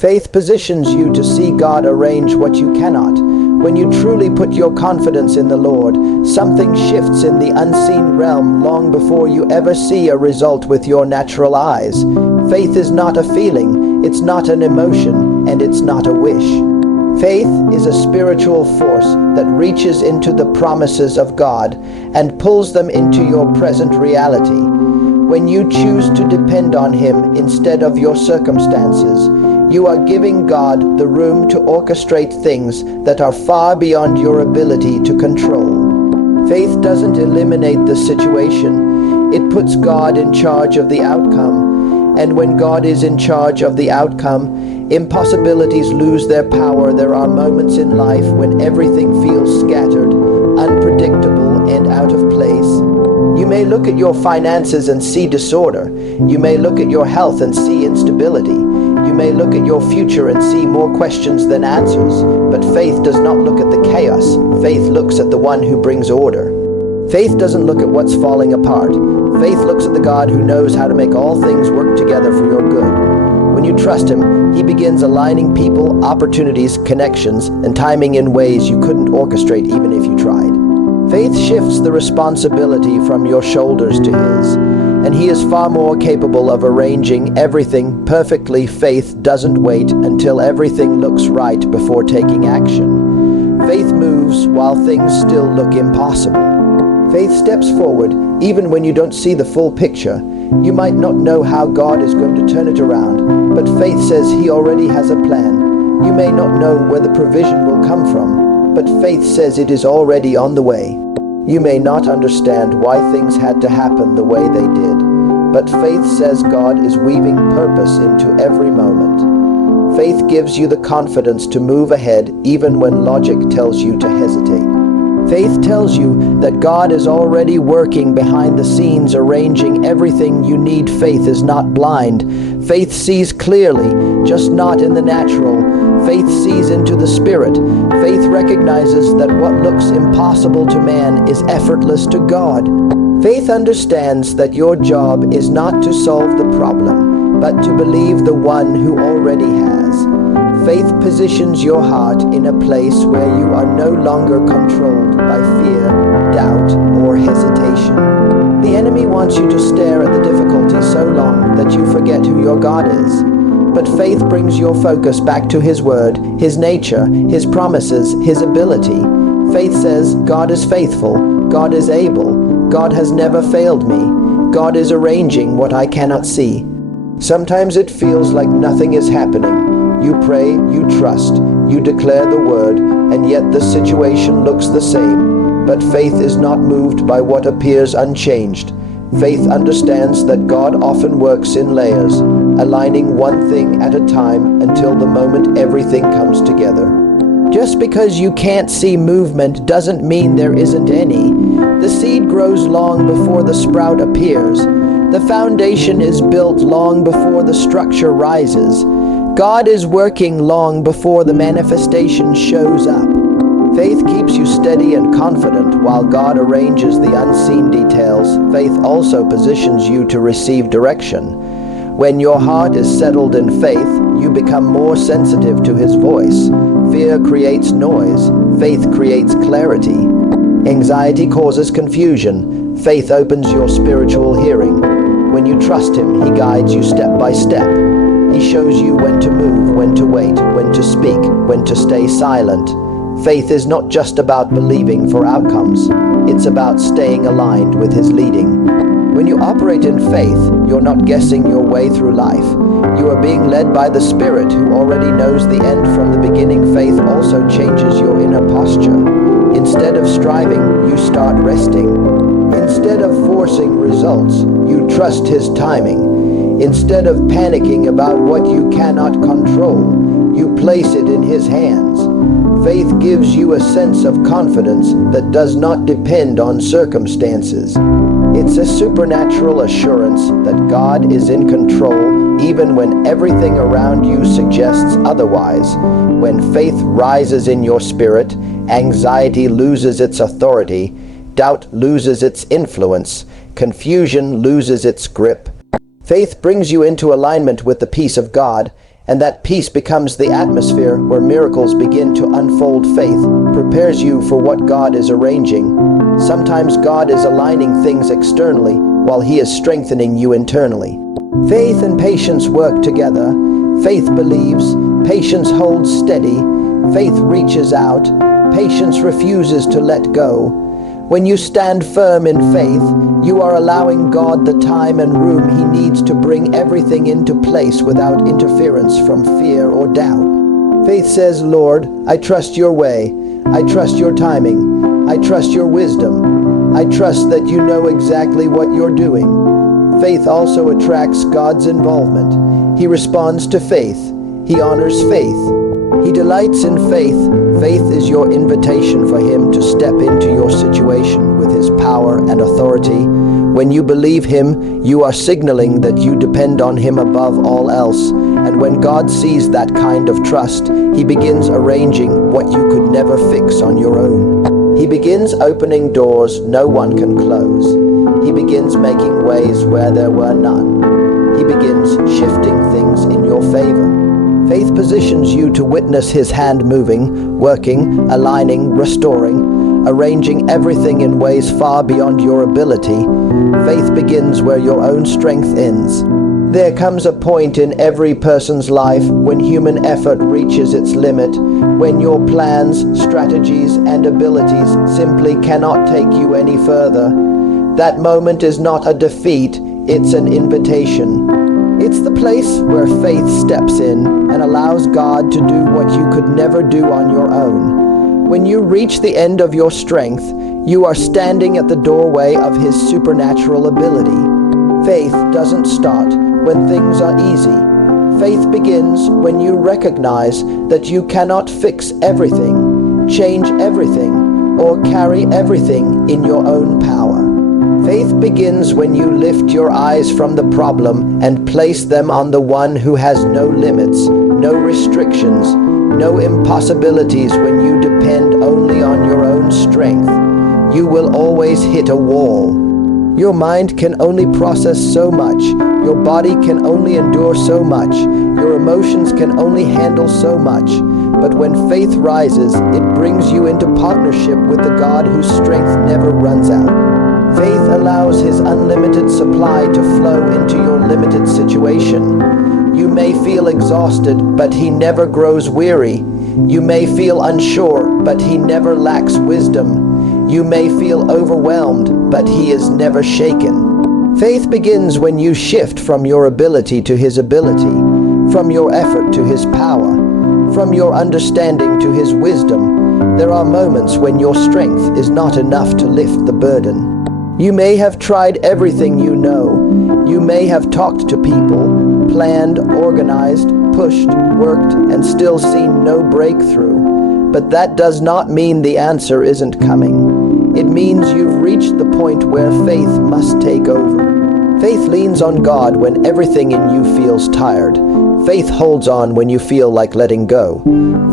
Faith positions you to see God arrange what you cannot. When you truly put your confidence in the Lord, something shifts in the unseen realm long before you ever see a result with your natural eyes. Faith is not a feeling, it's not an emotion, and it's not a wish. Faith is a spiritual force that reaches into the promises of God and pulls them into your present reality. When you choose to depend on Him instead of your circumstances, you are giving God the room to orchestrate things that are far beyond your ability to control. Faith doesn't eliminate the situation, it puts God in charge of the outcome. And when God is in charge of the outcome, impossibilities lose their power. There are moments in life when everything feels scattered, unpredictable, and out of place. You may look at your finances and see disorder. You may look at your health and see instability. You may look at your future and see more questions than answers. But faith does not look at the chaos. Faith looks at the one who brings order. Faith doesn't look at what's falling apart. Faith looks at the God who knows how to make all things work together for your good. When you trust Him, He begins aligning people, opportunities, connections, and timing in ways you couldn't orchestrate even if you tried. Faith shifts the responsibility from your shoulders to His, and He is far more capable of arranging everything perfectly. Faith doesn't wait until everything looks right before taking action. Faith moves while things still look impossible. Faith steps forward even when you don't see the full picture. You might not know how God is going to turn it around, but faith says He already has a plan. You may not know where the provision will come from, but faith says it is already on the way. You may not understand why things had to happen the way they did, but faith says God is weaving purpose into every moment. Faith gives you the confidence to move ahead even when logic tells you to hesitate. Faith tells you that God is already working behind the scenes, arranging everything you need. Faith is not blind. Faith sees clearly, just not in the natural. Faith sees into the Spirit. Faith recognizes that what looks impossible to man is effortless to God. Faith understands that your job is not to solve the problem, but to believe the one who already has. Faith positions your heart in a place where you are no longer controlled by fear, doubt, or hesitation. The enemy wants you to stare at the difficulty so long that you forget who your God is. But faith brings your focus back to His Word, His nature, His promises, His ability. Faith says, God is faithful, God is able, God has never failed me, God is arranging what I cannot see. Sometimes it feels like nothing is happening. You pray, you trust, you declare the word, and yet the situation looks the same. But faith is not moved by what appears unchanged. Faith understands that God often works in layers, aligning one thing at a time until the moment everything comes together. Just because you can't see movement doesn't mean there isn't any. The seed grows long before the sprout appears. The foundation is built long before the structure rises. God is working long before the manifestation shows up. Faith keeps you steady and confident while God arranges the unseen details. Faith also positions you to receive direction. When your heart is settled in faith, you become more sensitive to His voice. Fear creates noise. Faith creates clarity. Anxiety causes confusion. Faith opens your spiritual hearing. When you trust Him, He guides you step by step. He shows you when to move, when to wait, when to speak, when to stay silent. Faith is not just about believing for outcomes. It's about staying aligned with His leading. When you operate in faith, you're not guessing your way through life. You are being led by the Spirit who already knows the end from the beginning. Faith also changes your inner posture. Instead of striving, you start resting. Instead of forcing results, you trust His timing. Instead of panicking about what you cannot control, you place it in His hands. Faith gives you a sense of confidence that does not depend on circumstances. It's a supernatural assurance that God is in control even when everything around you suggests otherwise. When faith rises in your spirit, anxiety loses its authority, doubt loses its influence, confusion loses its grip. Faith brings you into alignment with the peace of God, and that peace becomes the atmosphere where miracles begin to unfold. Faith prepares you for what God is arranging. Sometimes God is aligning things externally while He is strengthening you internally. Faith and patience work together. Faith believes, patience holds steady, faith reaches out, patience refuses to let go. When you stand firm in faith, you are allowing God the time and room He needs to bring everything into place without interference from fear or doubt. Faith says, Lord, I trust your way. I trust your timing. I trust your wisdom. I trust that you know exactly what you're doing. Faith also attracts God's involvement. He responds to faith. He honors faith. He delights in faith. Faith is your invitation for Him to step into your situation with His power and authority. When you believe Him, you are signaling that you depend on Him above all else. And when God sees that kind of trust, He begins arranging what you could never fix on your own. He begins opening doors no one can close. He begins making ways where there were none. He begins shifting things in your favor. Faith positions you to witness His hand moving, working, aligning, restoring, arranging everything in ways far beyond your ability. Faith begins where your own strength ends. There comes a point in every person's life when human effort reaches its limit, when your plans, strategies, and abilities simply cannot take you any further. That moment is not a defeat, it's an invitation. It's the place where faith steps in and allows God to do what you could never do on your own. When you reach the end of your strength, you are standing at the doorway of His supernatural ability. Faith doesn't start when things are easy. Faith begins when you recognize that you cannot fix everything, change everything, or carry everything in your own power. Faith begins when you lift your eyes from the problem and place them on the One who has no limits, no restrictions, no impossibilities. When you depend only on your own strength, you will always hit a wall. Your mind can only process so much, your body can only endure so much, your emotions can only handle so much. But when faith rises, it brings you into partnership with the God whose strength never runs out. Faith allows His unlimited supply to flow into your limited situation. You may feel exhausted, but He never grows weary. You may feel unsure, but He never lacks wisdom. You may feel overwhelmed, but He is never shaken. Faith begins when you shift from your ability to His ability, from your effort to His power, from your understanding to His wisdom. There are moments when your strength is not enough to lift the burden. You may have tried everything you know. You may have talked to people, planned, organized, pushed, worked, and still seen no breakthrough. But that does not mean the answer isn't coming. It means you've reached the point where faith must take over. Faith leans on God when everything in you feels tired. Faith holds on when you feel like letting go.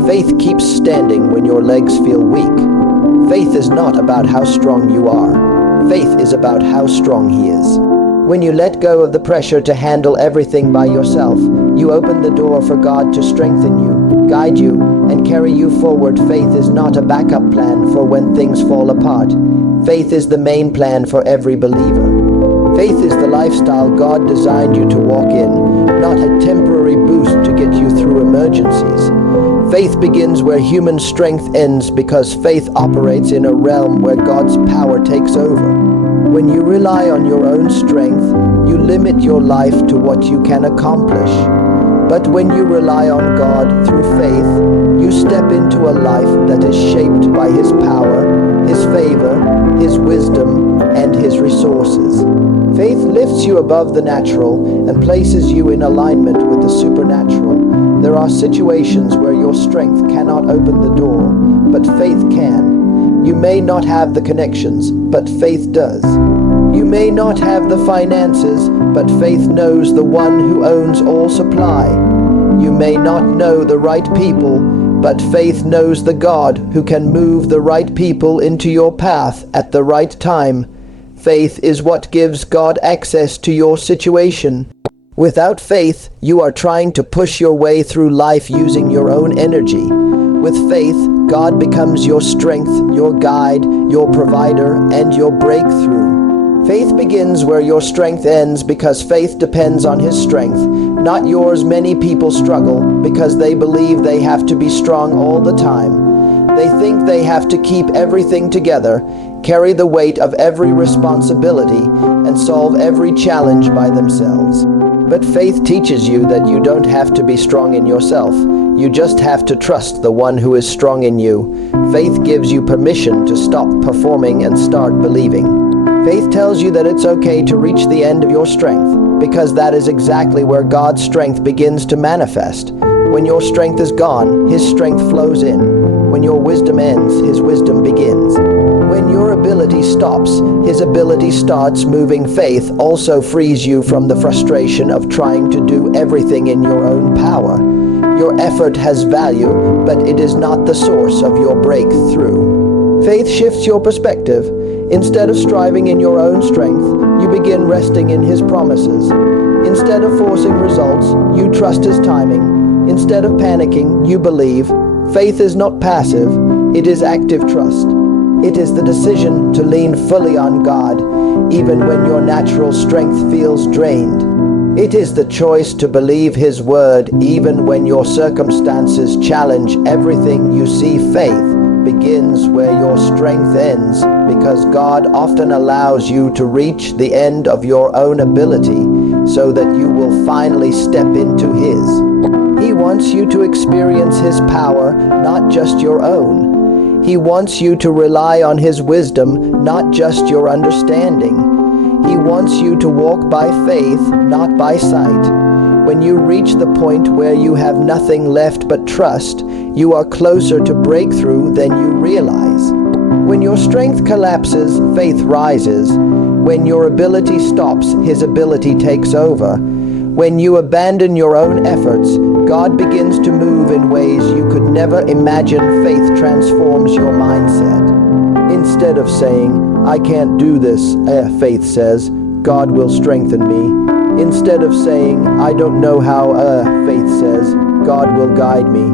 Faith keeps standing when your legs feel weak. Faith is not about how strong you are. Faith is about how strong He is. When you let go of the pressure to handle everything by yourself, you open the door for God to strengthen you, guide you, and carry you forward. Faith is not a backup plan for when things fall apart. Faith is the main plan for every believer. Faith is the lifestyle God designed you to walk in, not a temporary boost to get you through emergencies. Faith begins where human strength ends because faith operates in a realm where God's power takes over. When you rely on your own strength, you limit your life to what you can accomplish. But when you rely on God through faith, you step into a life that is shaped by His power, His favor, His wisdom, and His resources. Faith lifts you above the natural and places you in alignment with the supernatural. There are situations where your strength cannot open the door, but faith can. You may not have the connections, but faith does. You may not have the finances, but faith knows the One who owns all supply. You may not know the right people, but faith knows the God who can move the right people into your path at the right time. Faith is what gives God access to your situation. Without faith, you are trying to push your way through life using your own energy. With faith, God becomes your strength, your guide, your provider, and your breakthrough. Faith begins where your strength ends because faith depends on His strength, not yours. Many people struggle because they believe they have to be strong all the time. They think they have to keep everything together, carry the weight of every responsibility, and solve every challenge by themselves. But faith teaches you that you don't have to be strong in yourself. You just have to trust the one who is strong in you. Faith gives you permission to stop performing and start believing. Faith tells you that it's okay to reach the end of your strength, because that is exactly where God's strength begins to manifest. When your strength is gone, His strength flows in. When your wisdom ends, His wisdom begins. When your ability stops, His ability starts moving. Faith also frees you from the frustration of trying to do everything in your own power. Your effort has value, but it is not the source of your breakthrough. Faith shifts your perspective. Instead of striving in your own strength, you begin resting in His promises. Instead of forcing results, you trust His timing. Instead of panicking, you believe. Faith is not passive, it is active trust. It is the decision to lean fully on God, even when your natural strength feels drained. It is the choice to believe His word, even when your circumstances challenge everything you see. Faith begins where your strength ends, because God often allows you to reach the end of your own ability so that you will finally step into His. He wants you to experience His power, not just your own. He wants you to rely on His wisdom, not just your understanding. He wants you to walk by faith, not by sight. When you reach the point where you have nothing left but trust, you are closer to breakthrough than you realize. When your strength collapses, faith rises. When your ability stops, His ability takes over. When you abandon your own efforts, God begins to move in ways you could never imagine. Faith transforms your mindset. Instead of saying, "I can't do this," faith says, "God will strengthen me." Instead of saying, "I don't know how," faith says, "God will guide me."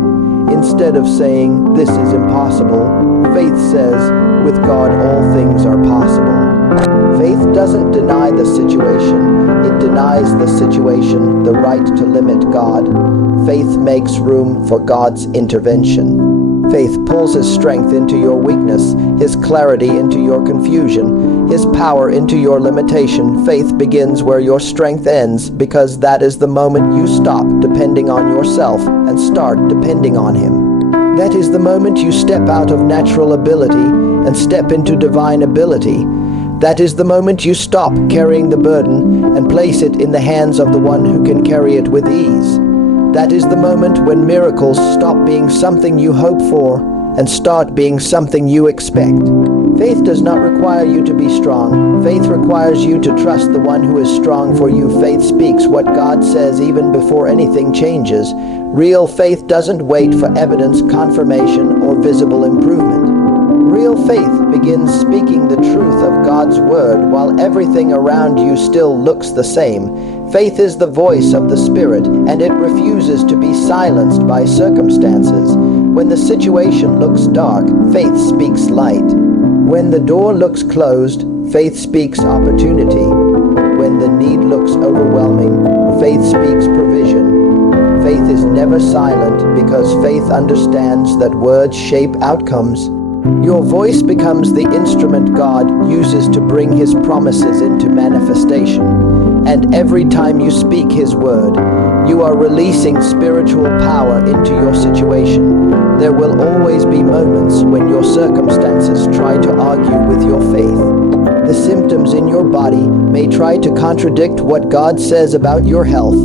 Instead of saying, "This is impossible," faith says, "With God all things are possible." Faith doesn't deny the situation, it denies the situation the right to limit God. Faith makes room for God's intervention. Faith pulls His strength into your weakness, His clarity into your confusion, His power into your limitation. Faith begins where your strength ends, because that is the moment you stop depending on yourself and start depending on Him. That is the moment you step out of natural ability and step into divine ability. That is the moment you stop carrying the burden and place it in the hands of the one who can carry it with ease. That is the moment when miracles stop being something you hope for and start being something you expect. Faith does not require you to be strong. Faith requires you to trust the one who is strong for you. Faith speaks what God says even before anything changes. Real faith doesn't wait for evidence, confirmation, or visible improvement. Real faith begins speaking the truth of God's word while everything around you still looks the same. Faith is the voice of the Spirit, and it refuses to be silenced by circumstances. When the situation looks dark, faith speaks light. When the door looks closed, faith speaks opportunity. When the need looks overwhelming, faith speaks provision. Faith is never silent because faith understands that words shape outcomes. Your voice becomes the instrument God uses to bring His promises into manifestation. And every time you speak His word, you are releasing spiritual power into your situation. There will always be moments when your circumstances try to argue with your faith. The symptoms in your body may try to contradict what God says about your health.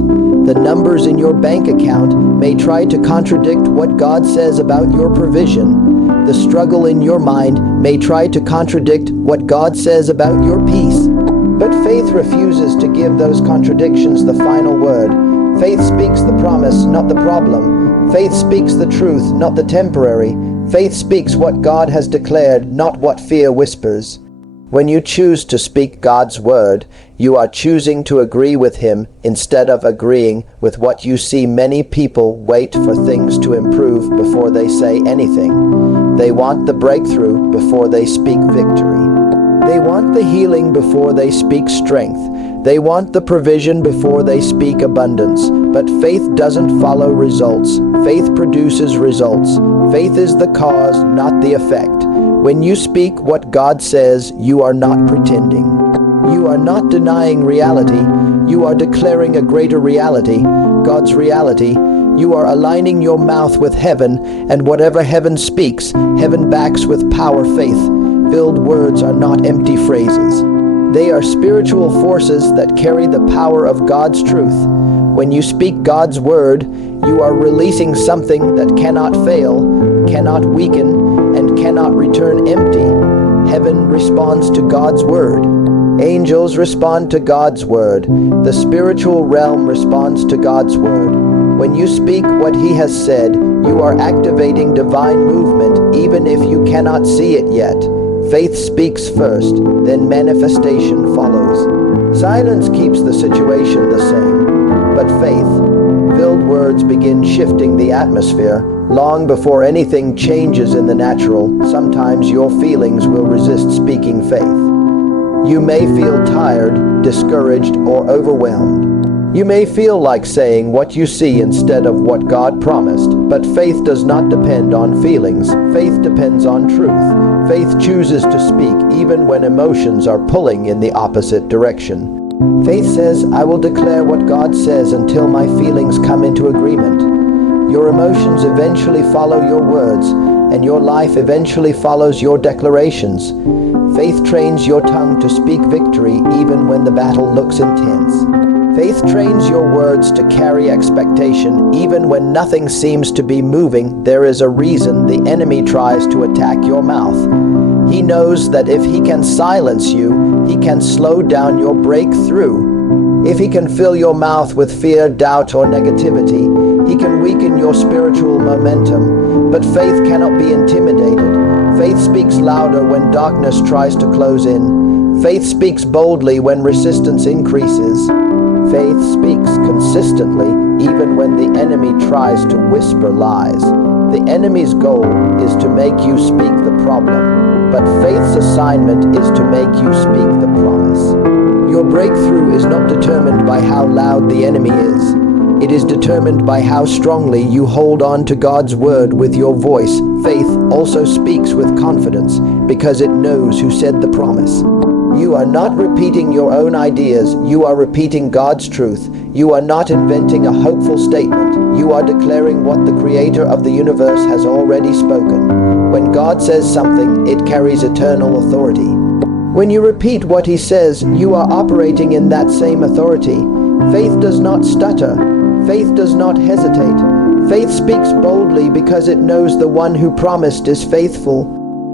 The numbers in your bank account may try to contradict what God says about your provision. The struggle in your mind may try to contradict what God says about your peace. But faith refuses to give those contradictions the final word. Faith speaks the promise, not the problem. Faith speaks the truth, not the temporary. Faith speaks what God has declared, not what fear whispers. When you choose to speak God's word, You are choosing to agree with him instead of agreeing with what you see. Many people wait for things to improve before they say anything. They want the breakthrough before they speak victory. They want the healing before they speak strength. They want the provision before they speak abundance. But faith doesn't follow results. Faith produces results. Faith is the cause, not the effect. When you speak what God says, you are not pretending. You are not denying reality. You are declaring a greater reality, God's reality. You are aligning your mouth with heaven, and whatever heaven speaks, heaven backs with power. Faith-filled words are not empty phrases. They are spiritual forces that carry the power of God's truth. When you speak God's word, you are releasing something that cannot fail, cannot weaken, and cannot return empty. Heaven responds to God's word. Angels respond to God's word. The spiritual realm responds to God's word. When you speak what he has said, you are activating divine movement even if you cannot see it yet. Faith speaks first, then manifestation follows. Silence keeps the situation the same, but faith-filled words begin shifting the atmosphere long before anything changes in the natural. Sometimes your feelings will resist speaking faith. You may feel tired, discouraged, or overwhelmed. You may feel like saying what you see instead of what God promised, but faith does not depend on feelings. Faith depends on truth. Faith chooses to speak even when emotions are pulling in the opposite direction. Faith says, I will declare what God says until my feelings come into agreement. Your emotions eventually follow your words, and your life eventually follows your declarations. Faith trains your tongue to speak victory even when the battle looks intense. Faith trains your words to carry expectation even when nothing seems to be moving. There is a reason the enemy tries to attack your mouth. He knows that if he can silence you, he can slow down your breakthrough. If he can fill your mouth with fear, doubt, or negativity, he can weaken your spiritual momentum. But faith cannot be intimidated. Faith speaks louder when darkness tries to close in. Faith speaks boldly when resistance increases. Faith speaks consistently even when the enemy tries to whisper lies. The enemy's goal is to make you speak the problem, but faith's assignment is to make you speak the promise. Your breakthrough is not determined by how loud the enemy is. It is determined by how strongly you hold on to God's word with your voice. Faith also speaks with confidence because it knows who said the promise. You are not repeating your own ideas, you are repeating God's truth. You are not inventing a hopeful statement, you are declaring what the Creator of the universe has already spoken. When God says something, it carries eternal authority. When you repeat what He says, you are operating in that same authority. Faith does not stutter. Faith does not hesitate. Faith speaks boldly because it knows the one who promised is faithful.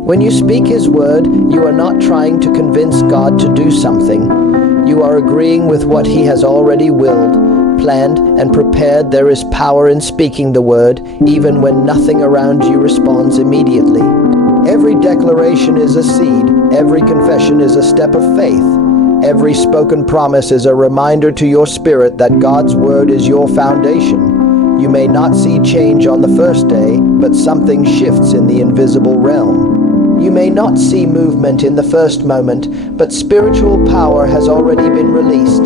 When you speak His word, you are not trying to convince God to do something. You are agreeing with what He has already willed, planned, and prepared. There is power in speaking the word, even when nothing around you responds immediately. Every declaration is a seed. Every confession is a step of faith. Every spoken promise is a reminder to your spirit that God's word is your foundation. You may not see change on the first day, but something shifts in the invisible realm. You may not see movement in the first moment, but spiritual power has already been released.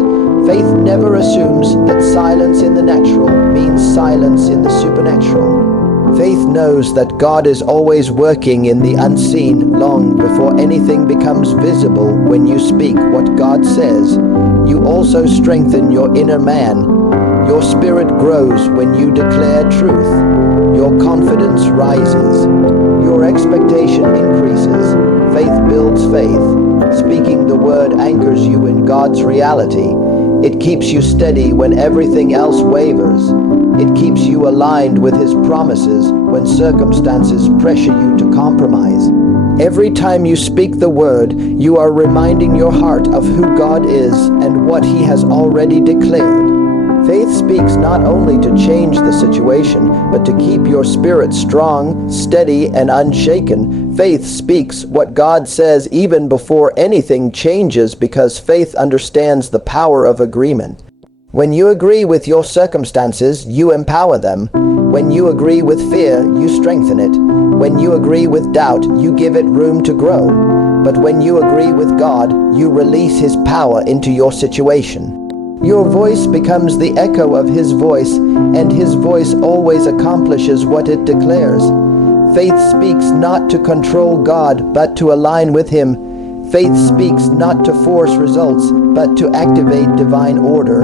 Faith never assumes that silence in the natural means silence in the supernatural. Faith knows that God is always working in the unseen long before anything becomes visible. When you speak what God says, you also strengthen your inner man. Your spirit grows when you declare truth. Your confidence rises. Your expectation increases. Faith builds faith. Speaking the word anchors you in God's reality. It keeps you steady when everything else wavers. It keeps you aligned with His promises when circumstances pressure you to compromise. Every time you speak the word, you are reminding your heart of who God is and what He has already declared. Faith speaks not only to change the situation, but to keep your spirit strong, steady, and unshaken. Faith speaks what God says even before anything changes, because faith understands the power of agreement. When you agree with your circumstances, you empower them. When you agree with fear, you strengthen it. When you agree with doubt, you give it room to grow. But when you agree with God, you release His power into your situation. Your voice becomes the echo of His voice, and His voice always accomplishes what it declares. Faith speaks not to control God, but to align with Him. Faith speaks not to force results, but to activate divine order.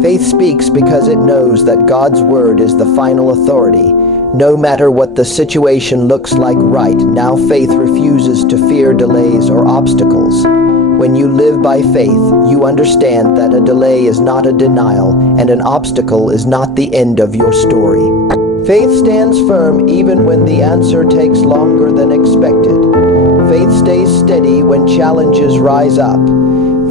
Faith speaks because it knows that God's word is the final authority. No matter what the situation looks like right now, faith refuses to fear delays or obstacles. When you live by faith, you understand that a delay is not a denial, and an obstacle is not the end of your story. Faith stands firm even when the answer takes longer than expected. Faith stays steady when challenges rise up.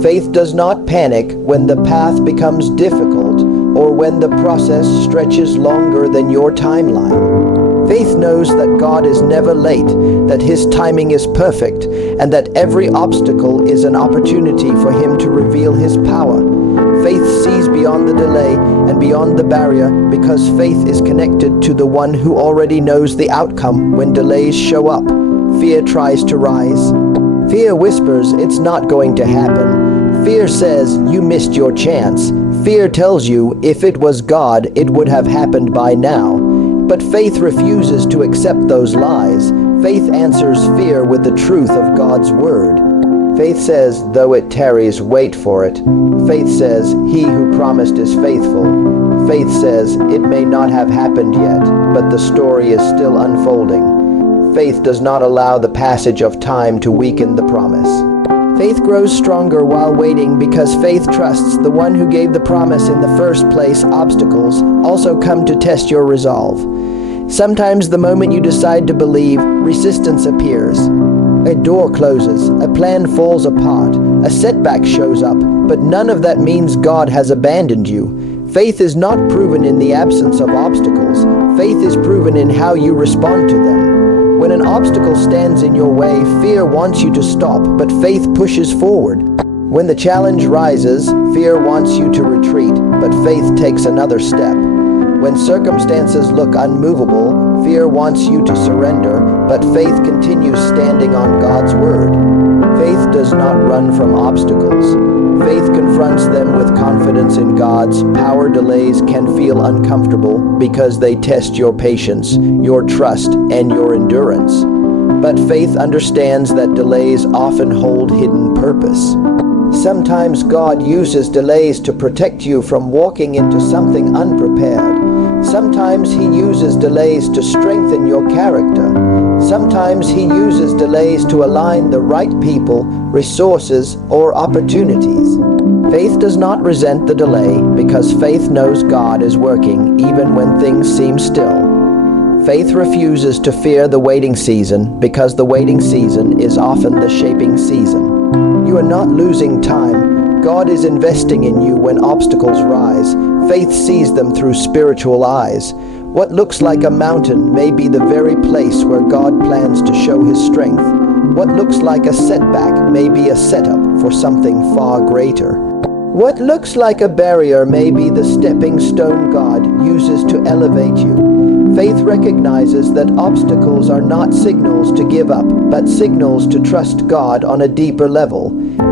Faith does not panic when the path becomes difficult or when the process stretches longer than your timeline. Faith knows that God is never late, that His timing is perfect, and that every obstacle is an opportunity for Him to reveal His power. Faith sees beyond the delay and beyond the barrier, because faith is connected to the one who already knows the outcome. When delays show up, fear tries to rise. Fear whispers it's not going to happen. Fear says you missed your chance. Fear tells you if it was God, it would have happened by now. But faith refuses to accept those lies. Faith answers fear with the truth of God's word. Faith says, though it tarries, wait for it. Faith says, He who promised is faithful. Faith says, it may not have happened yet, but the story is still unfolding. Faith does not allow the passage of time to weaken the promise. Faith grows stronger while waiting because faith trusts the one who gave the promise in the first place. Obstacles also come to test your resolve. Sometimes the moment you decide to believe, resistance appears. A door closes, a plan falls apart, a setback shows up, but none of that means God has abandoned you. Faith is not proven in the absence of obstacles. Faith is proven in how you respond to them. When an obstacle stands in your way, fear wants you to stop, but faith pushes forward. When the challenge rises, fear wants you to retreat, but faith takes another step. When circumstances look unmovable, fear wants you to surrender, but faith continues standing on God's word. Faith does not run from obstacles. Faith confronts them with confidence in God's power. Delays can feel uncomfortable because they test your patience, your trust, and your endurance. But faith understands that delays often hold hidden purpose. Sometimes God uses delays to protect you from walking into something unprepared. Sometimes He uses delays to strengthen your character. Sometimes He uses delays to align the right people, resources, or opportunities. Faith does not resent the delay because faith knows God is working even when things seem still. Faith refuses to fear the waiting season because the waiting season is often the shaping season. You are not losing time. God is investing in you when obstacles rise. Faith sees them through spiritual eyes. What looks like a mountain may be the very place where God plans to show His strength. What looks like a setback may be a setup for something far greater. What looks like a barrier may be the stepping stone God uses to elevate you. Faith recognizes that obstacles are not signals to give up, but signals to trust God on a deeper level.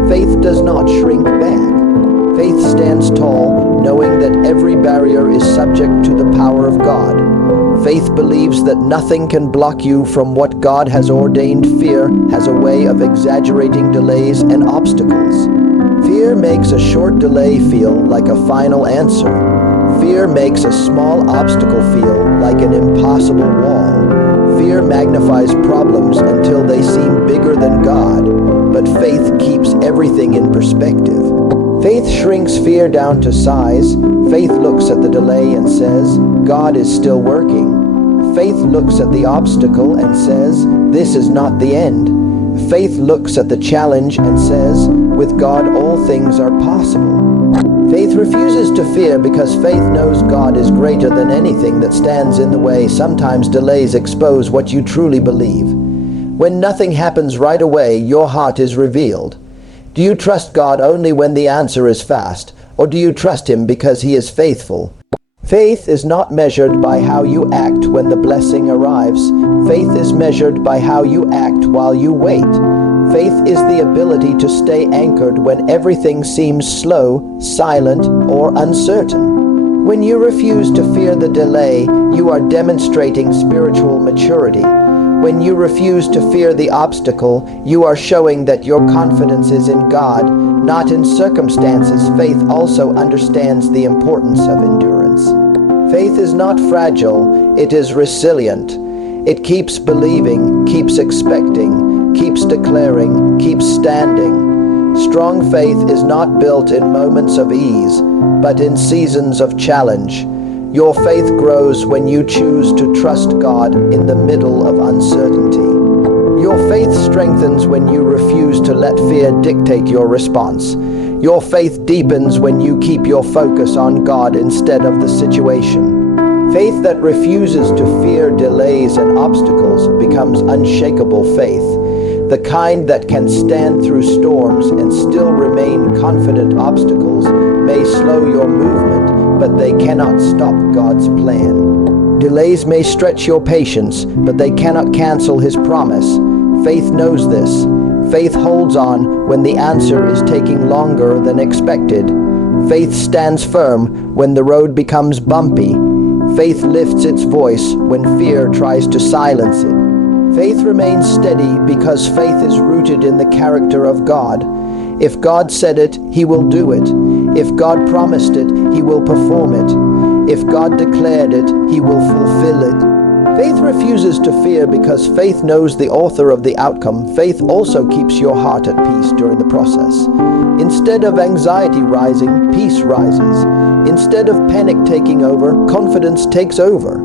Faith does not shrink back. Faith stands tall, knowing that every barrier is subject to the power of God. Faith believes that nothing can block you from what God has ordained. Fear has a way of exaggerating delays and obstacles. Fear makes a short delay feel like a final answer. Fear makes a small obstacle feel like an impossible wall. Fear magnifies problems until they seem bigger than God, but faith keeps everything in perspective. Faith shrinks fear down to size. Faith looks at the delay and says, God is still working. Faith looks at the obstacle and says, this is not the end. Faith looks at the challenge and says, with God all things are possible. Faith refuses to fear because faith knows God is greater than anything that stands in the way. Sometimes delays expose what you truly believe. When nothing happens right away, your heart is revealed. Do you trust God only when the answer is fast, or do you trust Him because He is faithful? Faith is not measured by how you act when the blessing arrives. Faith is measured by how you act while you wait. Faith is the ability to stay anchored when everything seems slow, silent, or uncertain. When you refuse to fear the delay, you are demonstrating spiritual maturity. When you refuse to fear the obstacle, you are showing that your confidence is in God, not in circumstances. Faith also understands the importance of endurance. Faith is not fragile, it is resilient. It keeps believing, keeps expecting, keeps declaring, keeps standing. Strong faith is not built in moments of ease, but in seasons of challenge. Your faith grows when you choose to trust God in the middle of uncertainty. Your faith strengthens when you refuse to let fear dictate your response. Your faith deepens when you keep your focus on God instead of the situation. Faith that refuses to fear delays and obstacles becomes unshakable faith, the kind that can stand through storms and still remain confident. Obstacles may slow your movement, but they cannot stop God's plan. Delays may stretch your patience, but they cannot cancel His promise. Faith knows this. Faith holds on when the answer is taking longer than expected. Faith stands firm when the road becomes bumpy. Faith lifts its voice when fear tries to silence it. Faith remains steady because faith is rooted in the character of God. If God said it, He will do it. If God promised it, He will perform it. If God declared it, He will fulfill it. Faith refuses to fear because faith knows the author of the outcome. Faith also keeps your heart at peace during the process. Instead of anxiety rising, peace rises. Instead of panic taking over, confidence takes over.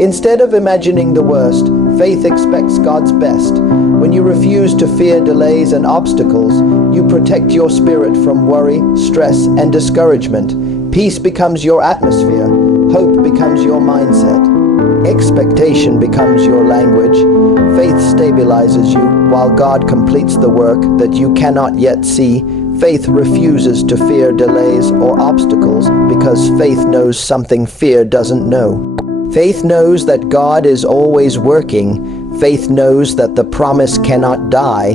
Instead of imagining the worst, faith expects God's best. When you refuse to fear delays and obstacles, you protect your spirit from worry, stress, and discouragement. Peace becomes your atmosphere. Hope becomes your mindset. Expectation becomes your language. Faith stabilizes you while God completes the work that you cannot yet see. Faith refuses to fear delays or obstacles because faith knows something fear doesn't know. Faith knows that God is always working. Faith knows that the promise cannot die.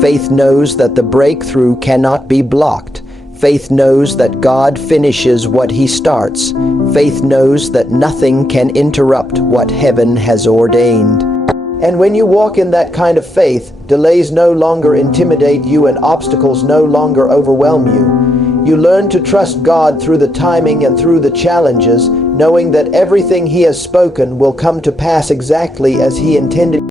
Faith knows that the breakthrough cannot be blocked. Faith knows that God finishes what He starts. Faith knows that nothing can interrupt what heaven has ordained. And when you walk in that kind of faith, delays no longer intimidate you and obstacles no longer overwhelm you. You learn to trust God through the timing and through the challenges, knowing that everything He has spoken will come to pass exactly as He intended.